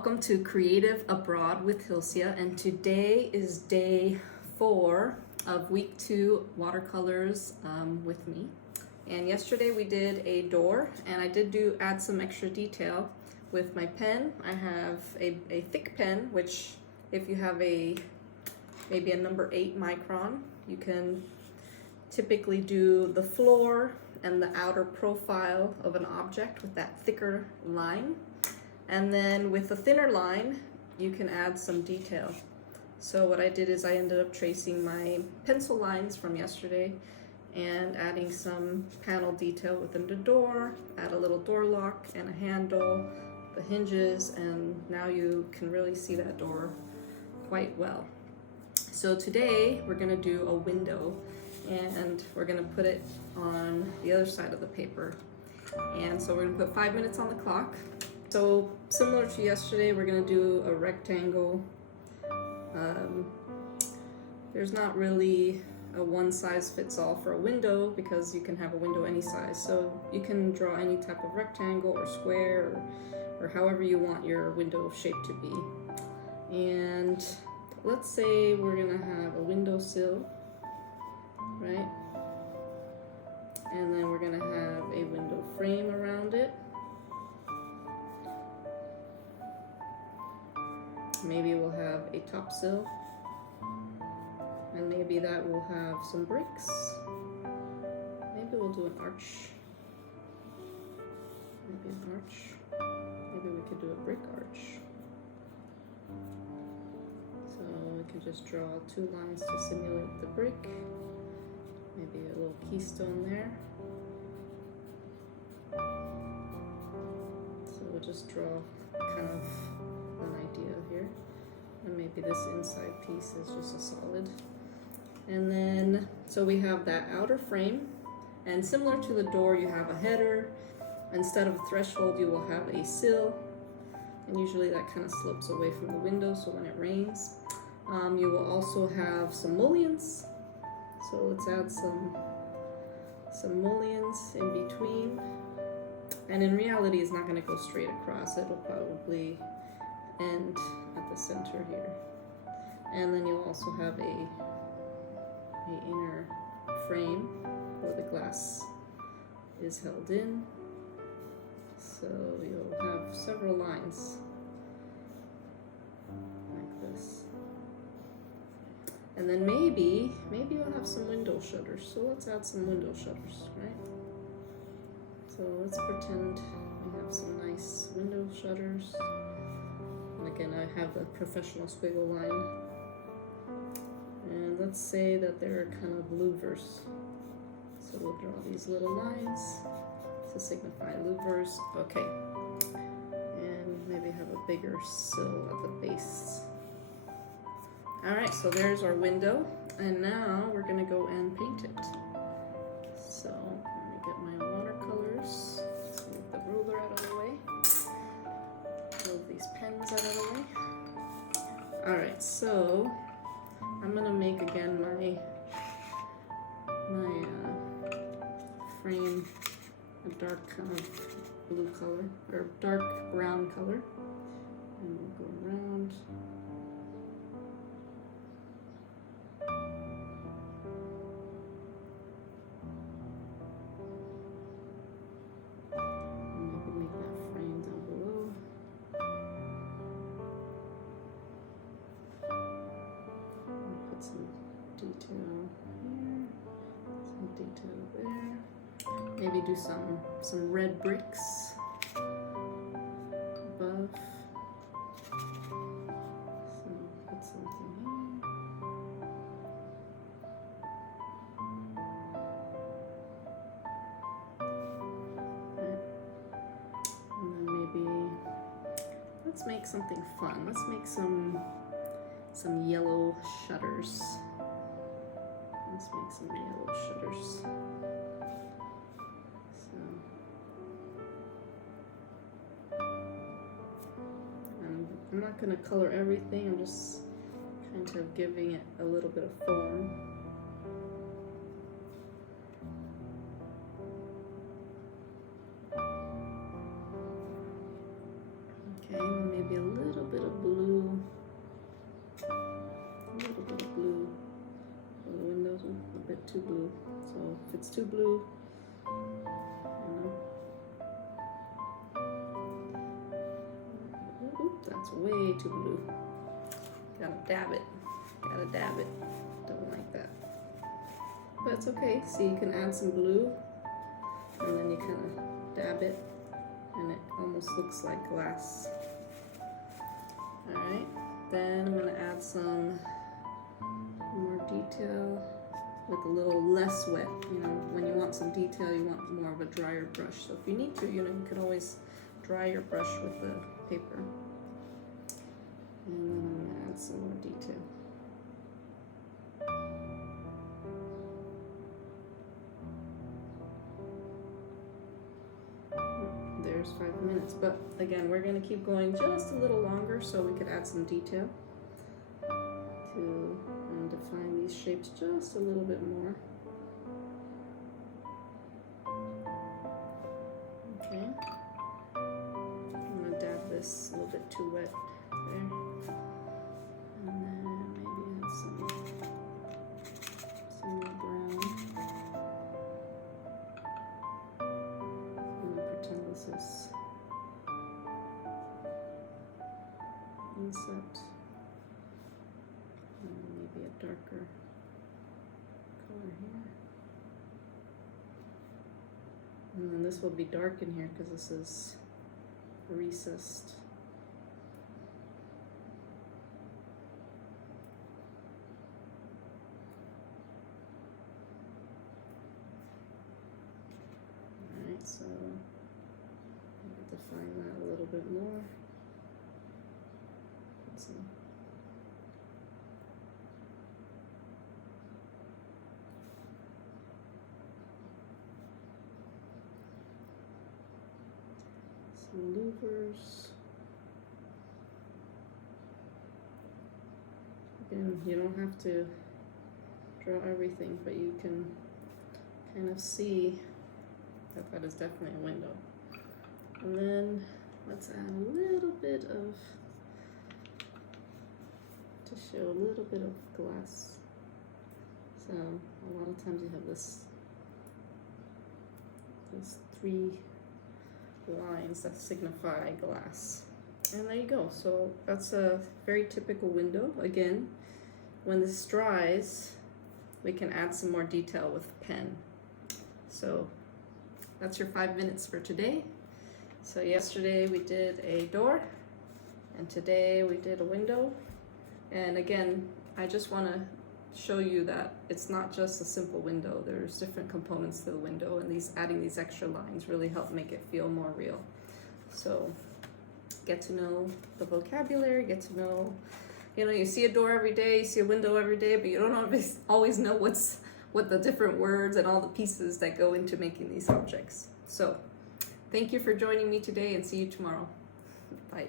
Welcome to Creative Abroad with Hilcia, and today is day 4 of week 2 watercolors with me. And yesterday we did a door, and I did add some extra detail with my pen. I have a thick pen, which if you have maybe a number 8 micron, you can typically do the floor and the outer profile of an object with that thicker line. And then with the thinner line, you can add some detail. So what I did is I ended up tracing my pencil lines from yesterday and adding some panel detail within the door, add a little door lock and a handle, the hinges, and now you can really see that door quite well. So today we're gonna do a window, and we're gonna put it on the other side of the paper. And so we're gonna put 5 minutes on the clock. So similar to yesterday, we're gonna do a rectangle. There's not really a one size fits all for a window because you can have a window any size. So you can draw any type of rectangle or square or however you want your window shape to be. And let's say we're gonna have a windowsill, right? And then we're gonna have a window frame around it. Maybe we'll have a top sill, and maybe that will have some bricks. Maybe we'll do an arch. Maybe an arch. Maybe we could do a brick arch. So we can just draw 2 lines to simulate the brick. Maybe a little keystone there. So we'll just draw kind of an idea here, and maybe this inside piece is just a solid. And then so we have that outer frame, and similar to the door, you have a header. Instead of a threshold, you will have a sill, and usually that kind of slopes away from the window, so when it rains. You will also have some mullions, so let's add some mullions in between. And in reality, it's not going to go straight across. It'll probably end at the center here. And then you'll also have a inner frame where the glass is held in. So you'll have several lines like this. And then maybe you'll have some window shutters. So let's add some window shutters, right? So let's pretend we have some nice window shutters. Again, I have the professional squiggle line. And let's say that they're kind of louvers. So we'll draw these little lines to signify louvers. Okay. And maybe have a bigger sill at the base. Alright, so there's our window. And now we're going to go and paint it. So let me get my watercolors. Let's move the ruler out of the way. Move these pens out of the way. Alright, so I'm gonna make again my frame a dark kind of blue color, or dark brown color. And we'll go around. Some detail here, some detail there. Maybe do some red bricks above. So put something here. Okay. And then maybe let's make something fun. Let's make some yellow shutters. Let's make some yellow shutters. So, I'm not going to color everything. I'm just kind of giving it a little bit of form. Okay, and maybe maybe a little bit of blue. A little bit of blue. So the windows are a bit too blue. So if it's too blue, oop, that's way too blue. Gotta dab it. Gotta dab it. Don't like that. But it's okay. See, you can add some blue, and then you kind of dab it, and it almost looks like glass. Alright, then I'm gonna add some more detail with a little less wet. You know, when you want some detail, you want more of a drier brush. So if you need to, you know, you can always dry your brush with the paper. And then I'm gonna add some more detail. There's 5 minutes, but again, we're gonna keep going just a little longer so we could add some detail to define these shapes just a little bit more. Okay, I'm gonna dab this a little bit too wet there, and then maybe add some more brown. I'm gonna pretend this is inset. Maybe a darker color here. And then this will be dark in here because this is recessed. Alright, so I'll define that a little bit more. Let's see. Louvers. Again, you don't have to draw everything, but you can kind of see that that is definitely a window. And then let's add a little bit of, to show a little bit of glass. So a lot of times you have these three lines that signify glass. And there you go. So that's a very typical window. Again, when this dries, we can add some more detail with pen. So that's your 5 minutes for today. So yesterday we did a door, and today we did a window. And again, I just want to show you that it's not just a simple window. There's different components to the window, and adding these extra lines really help make it feel more real. So get to know the vocabulary, get to know, you know, you see a door every day, you see a window every day, but you don't always know what the different words and all the pieces that go into making these objects. So thank you for joining me today, and see you tomorrow. Bye.